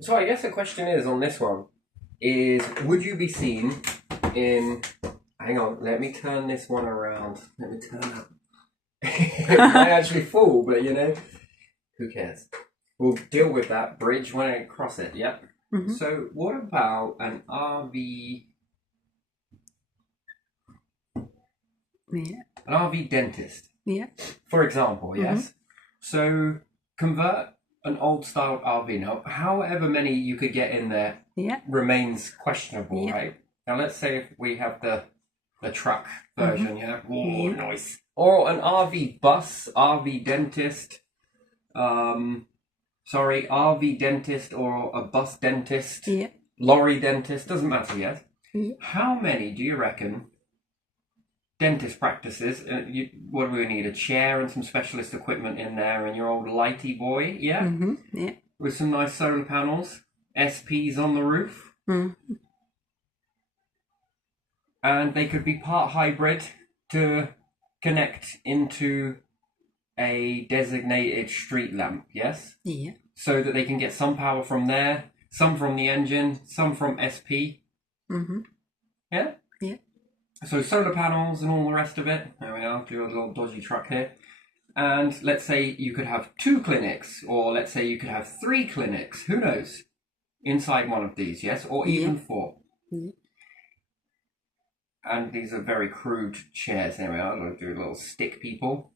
So I guess the question is on this one is, would you be seen in... Hang on, let me turn this one around. Let me turn that. It might actually fall, but who cares? We'll deal with that bridge when I cross it, yep. Mm-hmm. So what about an RV... Yeah. An RV dentist, Yeah. for example, yes? So convert an old style RV. Now, however many you could get in there Yeah. remains questionable, Yeah. right? Now, let's say if we have the truck version, yeah? Oh, Yeah. nice. Or an RV bus, RV dentist, RV dentist or a bus dentist, Yeah. lorry dentist, doesn't matter yet. Yeah. How many do you reckon dentist practices? What do we need? A chair and some specialist equipment in there, and your old lighty boy, yeah? Mm-hmm. Yeah. With some nice solar panels, SPs on the roof. Mm-hmm. And they could be part hybrid to connect into a designated street lamp, yes? Yeah. So that they can get some power from there, some from the engine, some from SP. Mm-hmm. Yeah? Yeah. So solar panels and all the rest of it. There we are, do a little dodgy truck here. And let's say you could have 2 clinics, or let's say you could have 3 clinics, who knows, inside one of these, yes? Or even 4. Yeah. And these are very crude chairs. There we are. I'll do little stick people.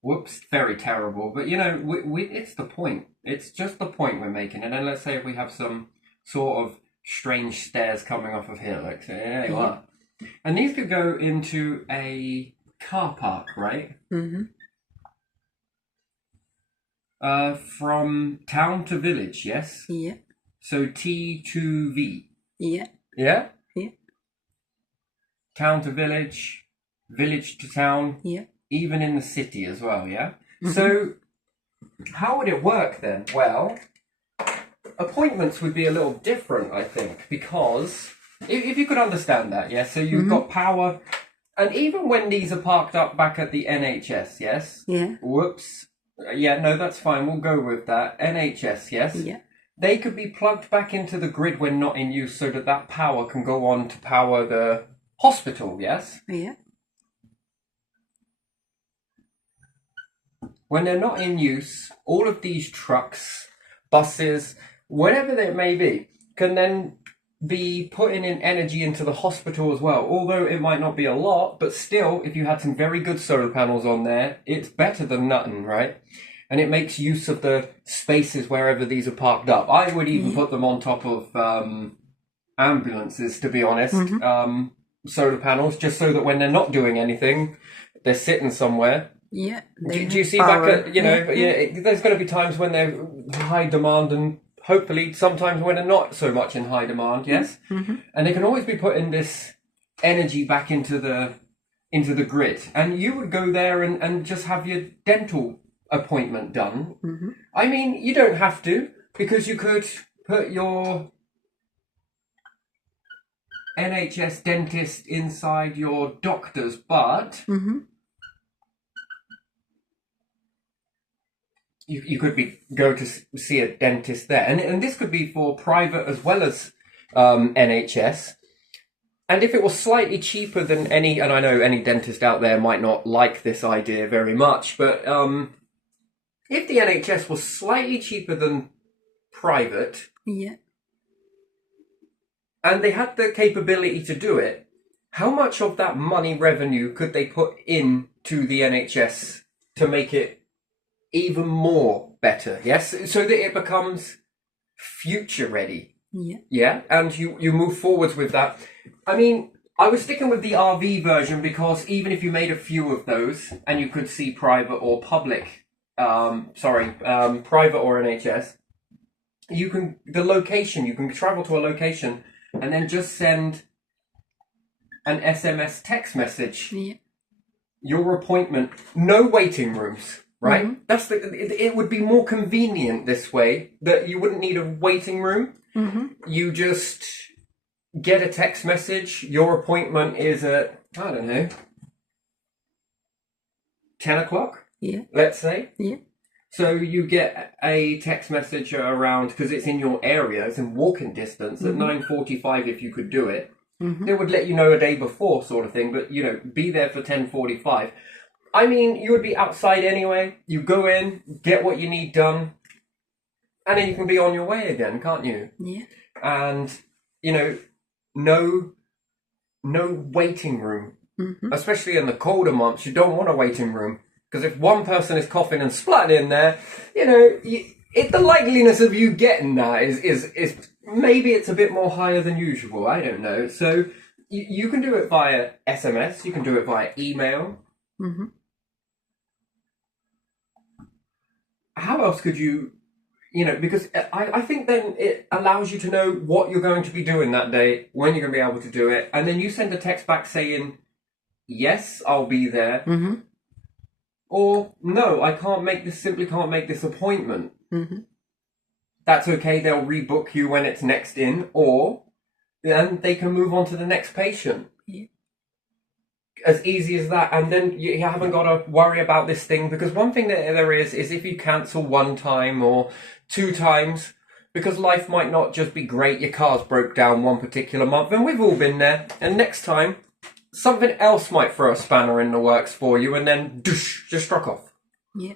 Whoops, very terrible. But it's the point. It's just the point we're making. And then let's say if we have some sort of strange stairs coming off of here, like there you are. And these could go into a car park, right? Mm-hmm. From town to village, yes? Yeah. So T2V. Yeah. Yeah? Yeah. Town to village, village to town. Yeah. Even in the city as well, yeah? Mm-hmm. So how would it work then? Well, appointments would be a little different, I think, because if you could understand that, yeah? So you've got power, and even when these are parked up back at the NHS, yes? Yeah. Whoops. Yeah, no, that's fine. We'll go with that. NHS, yes? Yeah. They could be plugged back into the grid when not in use so that power can go on to power the hospital, yes? Yeah. When they're not in use, all of these trucks, buses, whatever they may be, can then be putting in energy into the hospital as well. Although it might not be a lot, but still, if you had some very good solar panels on there, it's better than nothing, right? And it makes use of the spaces wherever these are parked up. I would even put them on top of ambulances, to be honest. Solar panels, just so that when they're not doing anything, they're sitting somewhere. Yeah. Do you see power. Back at, there's going to be times when they're high demand and hopefully sometimes when they're not so much in high demand, yes? Mm-hmm. And they can always be putting this energy back into the grid. And you would go there and just have your dental appointment done. Mm-hmm. I mean, you don't have to, because you could put your NHS dentist inside your doctor's, but... Mm-hmm. You could go to see a dentist there, and this could be for private as well as NHS. And if it was slightly cheaper than and I know any dentist out there might not like this idea very much, but if the NHS was slightly cheaper than private, yeah, and they had the capability to do it, how much of that money revenue could they put into the NHS to make it even more better, yes? So that it becomes future ready. Yeah. Yeah? And you move forwards with that. I mean, I was sticking with the RV version because even if you made a few of those and you could see private or public, private or NHS, you can travel to a location and then just send an SMS text message. Yeah. Your appointment, no waiting rooms. Right? Mm-hmm. It would be more convenient this way, that you wouldn't need a waiting room. Mm-hmm. You just get a text message. Your appointment is at, I don't know, 10 o'clock? Yeah. Let's say. Yeah. So you get a text message around, because it's in your area, it's in walking distance, at 9:45 if you could do it. It would let you know a day before, sort of thing, but, you know, be there for 10:45. I mean, you would be outside anyway. You go in, get what you need done, and then you can be on your way again, can't you? Yeah. And, you know, no waiting room. Especially in the colder months, you don't want a waiting room. Because if one person is coughing and splutting in there, you know, the likeliness of you getting that is maybe it's a bit more higher than usual. I don't know. So you can do it via SMS. You can do it via email. How else could you, you know, because I think then it allows you to know what you're going to be doing that day, when you're going to be able to do it. And then you send a text back saying, yes, I'll be there. Or, no, I can't make this, simply can't make this appointment. That's okay, they'll rebook you when it's next in, or then they can move on to the next patient. Yeah. As easy as that. And then you haven't got to worry about this thing, because one thing that there is if you cancel one time or 2 times, because life might not just be great, your car's broke down one particular month, and we've all been there, and next time something else might throw a spanner in the works for you, and then doosh, just struck off. Yeah.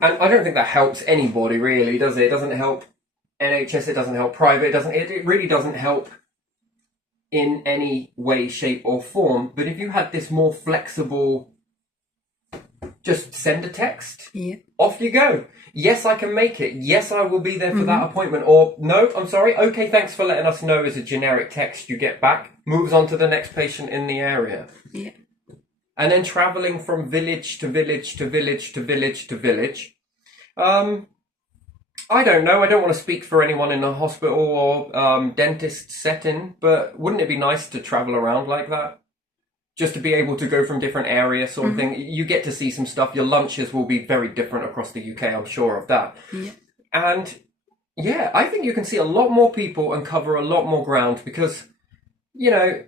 And I don't think that helps anybody, really, does it? It doesn't help NHS, it doesn't help private, it really doesn't help in any way, shape or form. But if you had this more flexible, just send a text, off you go. Yes, I can make it. Yes, I will be there for that appointment. Or, no, I'm sorry. Okay, thanks for letting us know, as a generic text you get back. Moves on to the next patient in the area. Yeah. And then travelling from village to village to village to village to village. I don't know. I don't want to speak for anyone in a hospital or dentist setting, but wouldn't it be nice to travel around like that? Just to be able to go from different areas, sort of thing. You get to see some stuff. Your lunches will be very different across the UK, I'm sure of that. Yeah. And yeah, I think you can see a lot more people and cover a lot more ground, because, you know,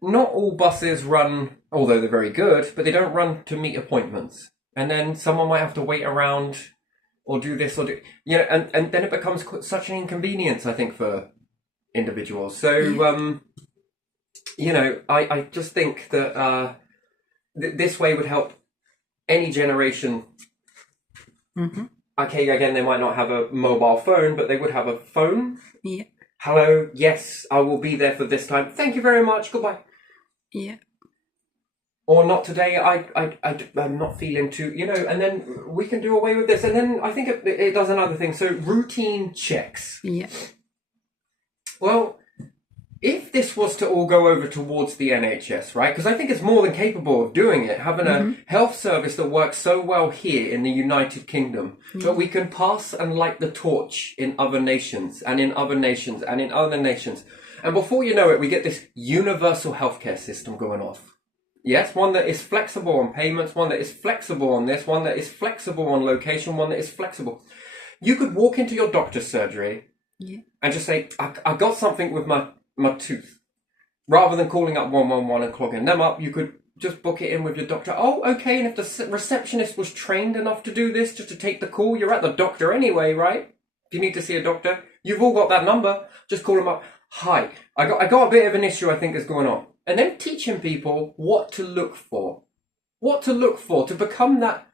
not all buses run, although they're very good, but they don't run to meet appointments. And then someone might have to wait around or do this or do, you know, and then it becomes such an inconvenience, I think, for individuals. So, you know, I just think that this way would help any generation. Okay, again, they might not have a mobile phone, but they would have a phone. Yeah. Hello, yes, I will be there for this time. Thank you very much, goodbye. Yeah. Or not today, I'm not feeling too, you know, and then we can do away with this. And then I think it does another thing. So routine checks. Yeah. Well, if this was to all go over towards the NHS, right? Because I think it's more than capable of doing it, having a health service that works so well here in the United Kingdom, that we can pass and light the torch in other nations and in other nations and in other nations. And before you know it, we get this universal healthcare system going off. Yes, one that is flexible on payments, one that is flexible on this, one that is flexible on location, one that is flexible. You could walk into your doctor's surgery and just say, I got something with my tooth. Rather than calling up 111 and clogging them up, you could just book it in with your doctor. Oh, okay, and if the receptionist was trained enough to do this, just to take the call, you're at the doctor anyway, right? If you need to see a doctor, you've all got that number. Just call them up. Hi, I got a bit of an issue I think is going on. And then teaching people what to look for. What to look for to become that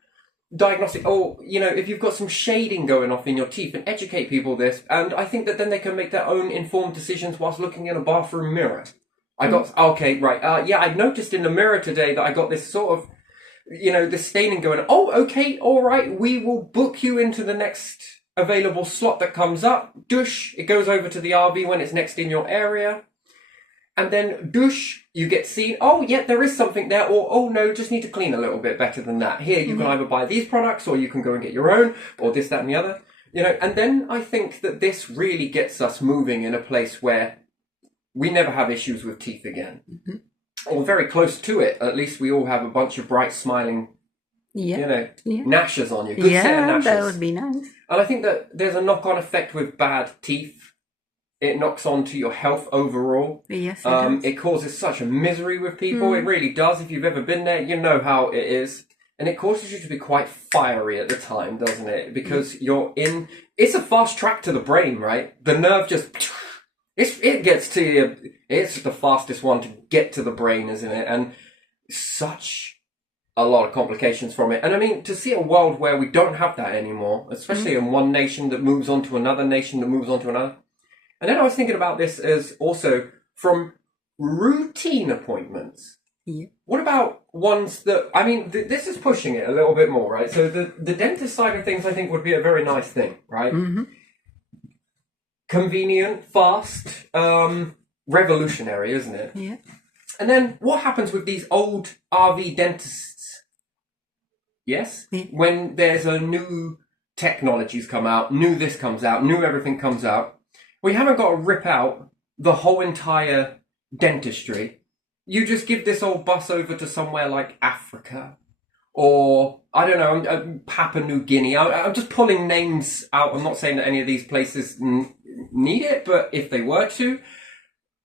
diagnostic. Or, you know, if you've got some shading going off in your teeth, and educate people this. And I think that then they can make their own informed decisions whilst looking in a bathroom mirror. Okay, right. Yeah, I noticed in the mirror today that I got this sort of, you know, this staining going. Oh, okay, all right. We will book you into the next available slot that comes up. Doosh, it goes over to the RV when it's next in your area. And then, doosh, you get seen. Oh, yeah, there is something there. Or, oh, no, just need to clean a little bit better than that. Here, you can either buy these products, or you can go and get your own, or this, that, and the other. You know, and then I think that this really gets us moving in a place where we never have issues with teeth again. Or very close to it. At least we all have a bunch of bright, smiling, you know, gnashes on you. Good set of gnashes. That would be nice. And I think that there's a knock-on effect with bad teeth. It knocks on to your health overall. Yes, it does. It causes such a misery with people. It really does. If you've ever been there, you know how it is. and it causes you to be quite fiery at the time, doesn't it? Because it's a fast track to the brain, right? The nerve just, it gets to you, it's the fastest one to get to the brain, isn't it? And such a lot of complications from it. And I mean, to see a world where we don't have that anymore, especially in one nation that moves on to another nation that moves on to another. And then I was thinking about this as also from routine appointments. Yeah. What about ones that, I mean, this is pushing it a little bit more, right? So the dentist side of things, I think, would be a very nice thing, right? Mm-hmm. Convenient, fast, revolutionary, isn't it? Yeah. And then what happens with these old RV dentists? Yes? Yeah. When there's a new technologies come out, new this comes out, new everything comes out, we haven't got to rip out the whole entire dentistry. You just give this old bus over to somewhere like Africa or, I don't know, Papua New Guinea. I'm just pulling names out. I'm not saying that any of these places need it, but if they were to,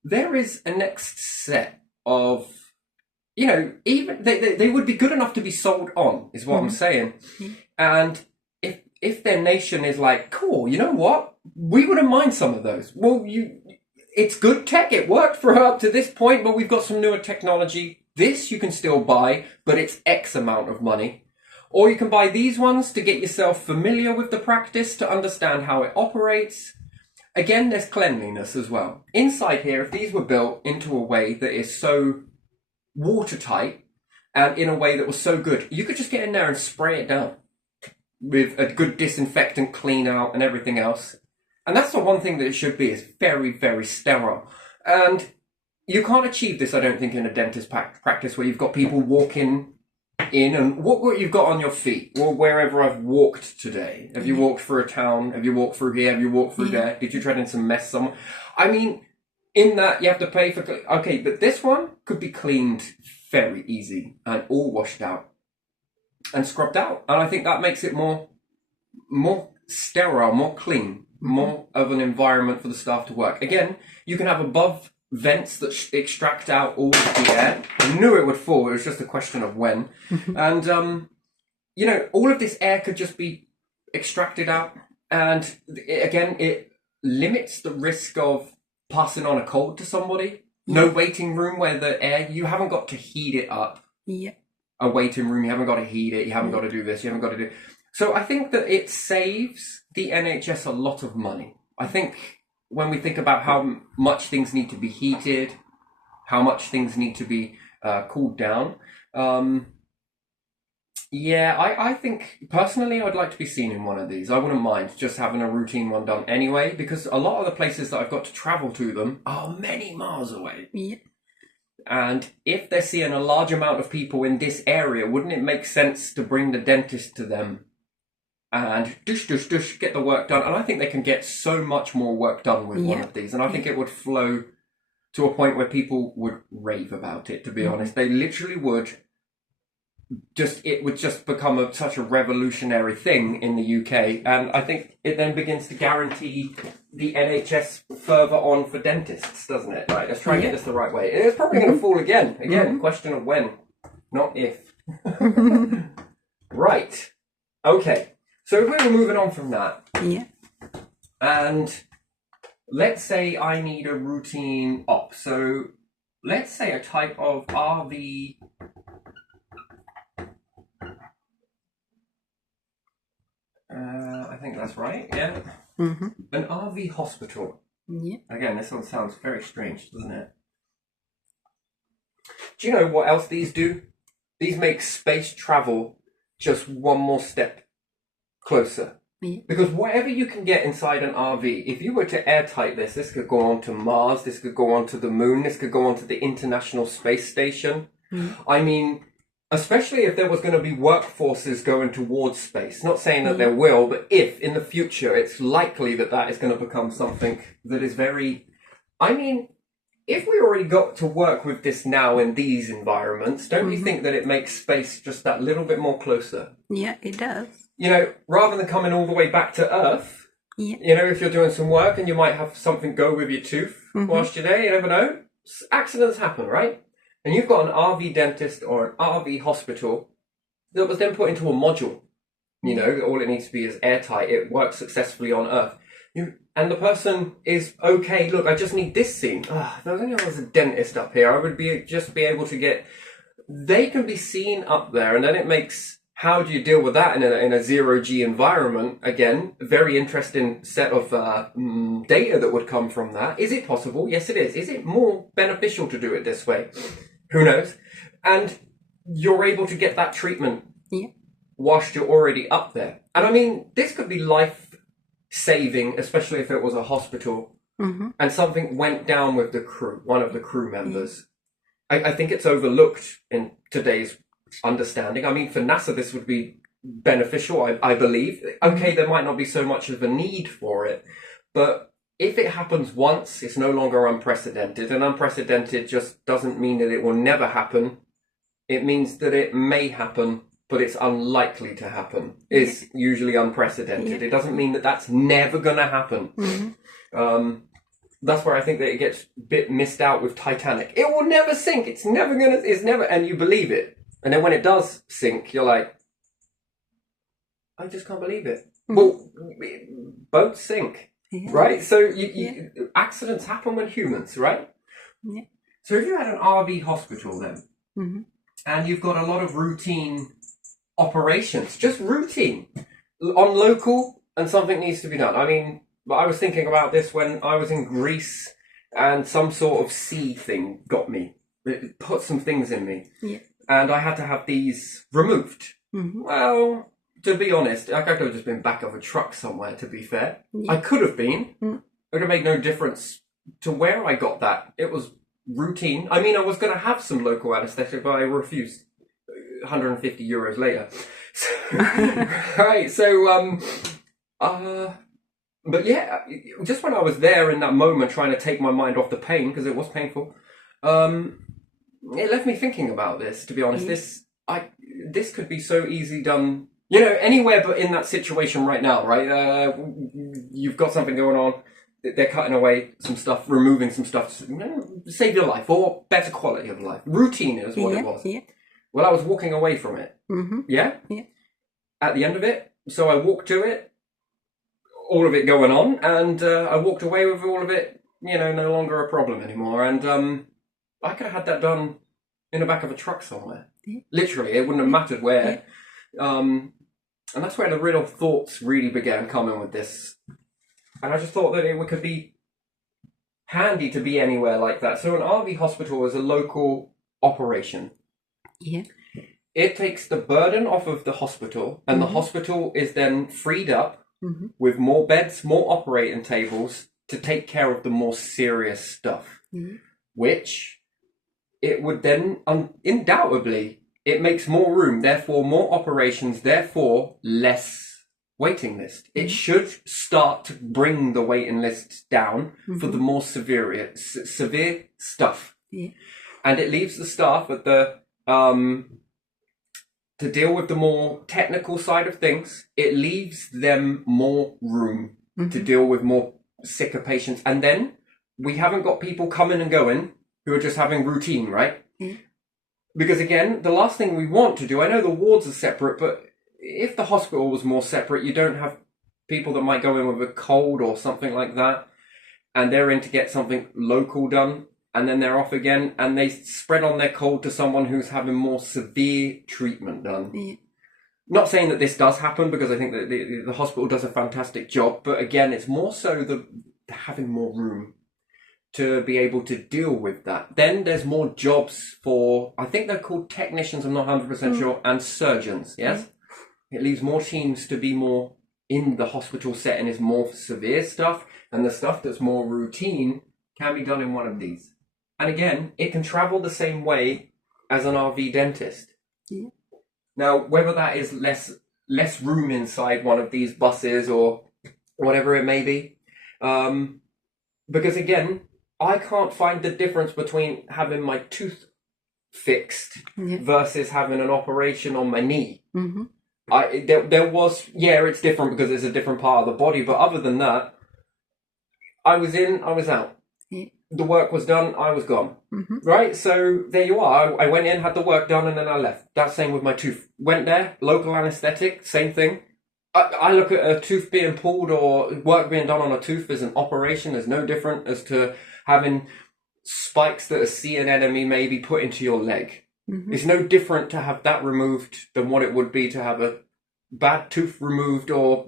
there is a next set of, you know, even they would be good enough to be sold on, is what I'm saying. And if their nation is like, cool, you know what? We wouldn't mind some of those. Well, it's good tech. It worked for her up to this point, but we've got some newer technology. This you can still buy, but it's X amount of money. Or you can buy these ones to get yourself familiar with the practice, to understand how it operates. Again, there's cleanliness as well. Inside here, if these were built into a way that is so watertight and in a way that was so good, you could just get in there and spray it down with a good disinfectant clean out and everything else. And that's the one thing that it should be, is very, very sterile. And you can't achieve this, I don't think, in a dentist practice where you've got people walking in and what you've got on your feet. Well, wherever I've walked today. Have you walked through a town? Have you walked through here? Have you walked through there? Did you tread in some mess somewhere? I mean, in that you have to pay for... Okay, but this one could be cleaned very easy and all washed out and scrubbed out. And I think that makes it more sterile, more clean, more of an environment for the staff to work. Again, you can have above vents that extract out all of the air. I knew it would fall. It was just a question of when. And, you know, all of this air could just be extracted out. And again, it limits the risk of passing on a cold to somebody. No waiting room where the air, you haven't got to heat it up. Yeah. A waiting room, you haven't got to heat it, you haven't got to do this, you haven't got to do... So I think that it saves the NHS a lot of money. I think when we think about how much things need to be heated, how much things need to be cooled down, I think personally I'd like to be seen in one of these. I wouldn't mind just having a routine one done anyway, because a lot of the places that I've got to travel to them are many miles away. Yeah. And if they're seeing a large amount of people in this area, wouldn't it make sense to bring the dentist to them and get the work done? And I think they can get so much more work done with one of these. And I think it would flow to a point where people would rave about it, to be honest. They literally would. It would just become such a revolutionary thing in the UK. And I think it then begins to guarantee the NHS further on for dentists, doesn't it? Right, let's try and get this the right way. It's probably going to fall again. Again, question of when, not if. Right. Okay. So if we were moving on from that. Yeah. And let's say I need a routine op. So let's say a type of RV... I think that's right, yeah. An RV hospital. Yeah. Again, this one sounds very strange, doesn't it? Do you know what else these do? These make space travel just one more step closer. Yeah. Because whatever you can get inside an RV, if you were to airtight this could go on to Mars, this could go on to the moon, this could go on to the International Space Station. I mean... Especially if there was going to be workforces going towards space. Not saying that there will, but if in the future it's likely that is going to become something that is very... I mean, if we already got to work with this now in these environments, don't you think that it makes space just that little bit more closer? Yeah, it does. You know, rather than coming all the way back to Earth, you know, if you're doing some work and you might have something go with your tooth whilst you're there, you never know. Accidents happen, right? And you've got an RV dentist or an RV hospital that was then put into a module. You know, all it needs to be is airtight. It works successfully on Earth. And the person is okay. Look, I just need this scene. If I was a dentist up here, I would just be able to get. They can be seen up there, and then it makes. How do you deal with that in a 0G environment? Again, a very interesting set of data that would come from that. Is it possible? Yes, it is. Is it more beneficial to do it this way? Who knows? And you're able to get that treatment whilst you're already up there. And I mean, this could be life-saving, especially if it was a hospital and something went down with the crew, one of the crew members. I think it's overlooked in today's understanding. I mean, for NASA, this would be beneficial, I believe. Okay, there might not be so much of a need for it, but if it happens once, it's no longer unprecedented. And unprecedented just doesn't mean that it will never happen. It means that it may happen, but it's unlikely to happen. It's usually unprecedented. It doesn't mean that that's never going to happen. That's where I think that it gets a bit missed out with Titanic. It will never sink. It's never, and you believe it. And then when it does sink, you're like, I just can't believe it. Well, boats sink, right? So accidents happen with humans, right? Yeah. So if you had an RV hospital then, and you've got a lot of routine operations, just routine, on local, and something needs to be done. I mean, I was thinking about this when I was in Greece, and some sort of sea thing got me. It put some things in me. Yeah. And I had to have these removed. Well, to be honest, I could have just been back of a truck somewhere, to be fair. I could have been. It would have made no difference to where I got that. It was routine. I mean, I was going to have some local anesthetic, but I refused 150 euros later. Right, so, but yeah, just when I was there in that moment trying to take my mind off the pain, because it was painful, it left me thinking about this, to be honest. This could be so easily done, you know, anywhere but in that situation right now, right? You've got something going on, they're cutting away some stuff, removing some stuff to save your life or better quality of life. Routine is what it was. Yeah. Well, I was walking away from it. Yeah? At the end of it, so I walked to it, all of it going on, and I walked away with all of it, you know, no longer a problem anymore. And I could have had that done in the back of a truck somewhere. Literally, it wouldn't have mattered where. And that's where the real thoughts really began coming with this. And I just thought that it could be handy to be anywhere like that. So an RV hospital is a local operation. Yeah. It takes the burden off of the hospital, and the hospital is then freed up with more beds, more operating tables to take care of the more serious stuff, which it would then, undoubtedly, it makes more room, therefore more operations, therefore less waiting list. It should start to bring the waiting list down for the more severe stuff. Yeah. And it leaves the staff at the to deal with the more technical side of things. It leaves them more room to deal with more sicker patients. And then we haven't got people coming and going who are just having routine, right? Because again, the last thing we want to do, I know the wards are separate, but if the hospital was more separate, you don't have people that might go in with a cold or something like that, and they're in to get something local done, and then they're off again, and they spread on their cold to someone who's having more severe treatment done. Yeah. Not saying that this does happen, because I think that the hospital does a fantastic job, but again, it's more so the having more room to be able to deal with that. Then there's more jobs for, I think they're called technicians, I'm not 100% sure, and surgeons, yes? It leaves more teams to be more in the hospital setting, is more severe stuff, and the stuff that's more routine can be done in one of these. And again, it can travel the same way as an RV dentist. Yeah. Now, whether that is less room inside one of these buses or whatever it may be, because again, I can't find the difference between having my tooth fixed versus having an operation on my knee. There was, it's different because it's a different part of the body, but other than that, I was in, I was out. Yeah. the work was done, I was gone. Mm-hmm. Right? So there you are. I went in, had the work done, and then I left. That's same with my tooth. Went there, local anesthetic, same thing. I look at a tooth being pulled or work being done on a tooth as an operation as no different as to having spikes that a seeing enemy may be put into your leg. Mm-hmm. It's no different to have that removed than what it would be to have a bad tooth removed or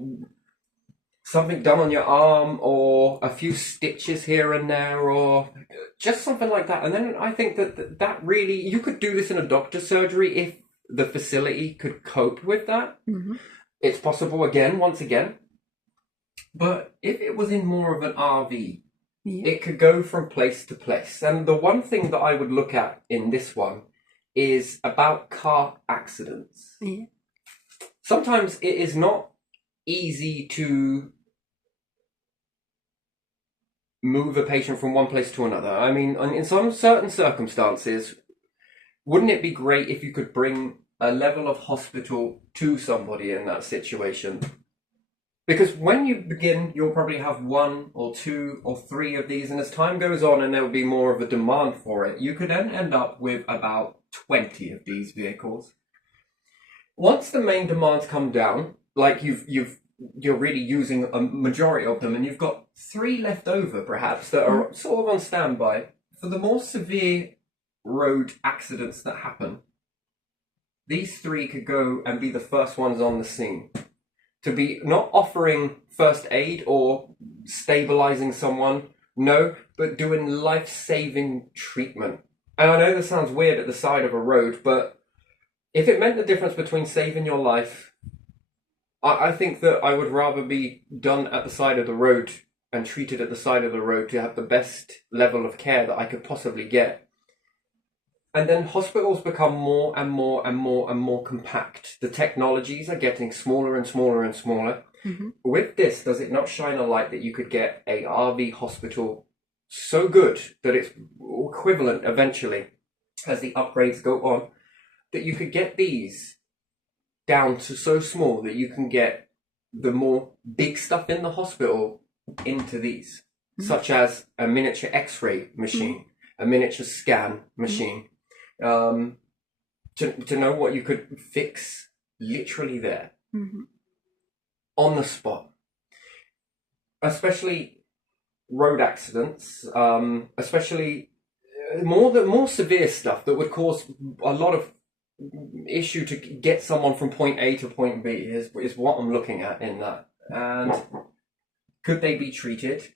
something done on your arm or a few stitches here and there or just something like that. And then I think that really, you could do this in a doctor's surgery if the facility could cope with that. Mm-hmm. It's possible once again. But if it was in more of an RV, it could go from place to place. And the one thing that I would look at in this one is about car accidents. Yeah. Sometimes it is not easy to move a patient from one place to another. I mean, in some certain circumstances, wouldn't it be great if you could bring a level of hospital to somebody in that situation? Because when you begin, you'll probably have 1 or 2 or 3 of these, and as time goes on and there will be more of a demand for it, you could then end up with about 20 of these vehicles. Once the main demands come down, like you're really using a majority of them, and you've got 3 left over perhaps that are sort of on standby for the more severe road accidents that happen. These 3 could go and be the first ones on the scene. To be not offering first aid or stabilizing someone, no, but doing life-saving treatment. And I know this sounds weird at the side of a road, but if it meant the difference between saving your life, I think that I would rather be done at the side of the road and treated at the side of the road to have the best level of care that I could possibly get. And then hospitals become more and more and more and more compact. The technologies are getting smaller and smaller and smaller. Mm-hmm. With this, does it not shine a light that you could get a RV hospital so good that it's equivalent eventually as the upgrades go on, that you could get these down to so small that you can get the more big stuff in the hospital into these, such as a miniature X-ray machine, a miniature scan machine. To know what you could fix literally there on the spot, especially road accidents, especially more severe stuff that would cause a lot of issue to get someone from point A to point B is what I'm looking at in that. And could they be treated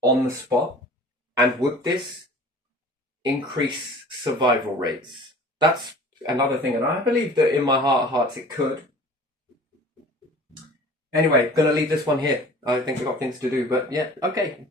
on the spot? And would this increase survival rates? That's another thing, and I believe that in my heart of hearts it could. Anyway, gonna leave this one here. I think I've got things to do, but yeah, okay.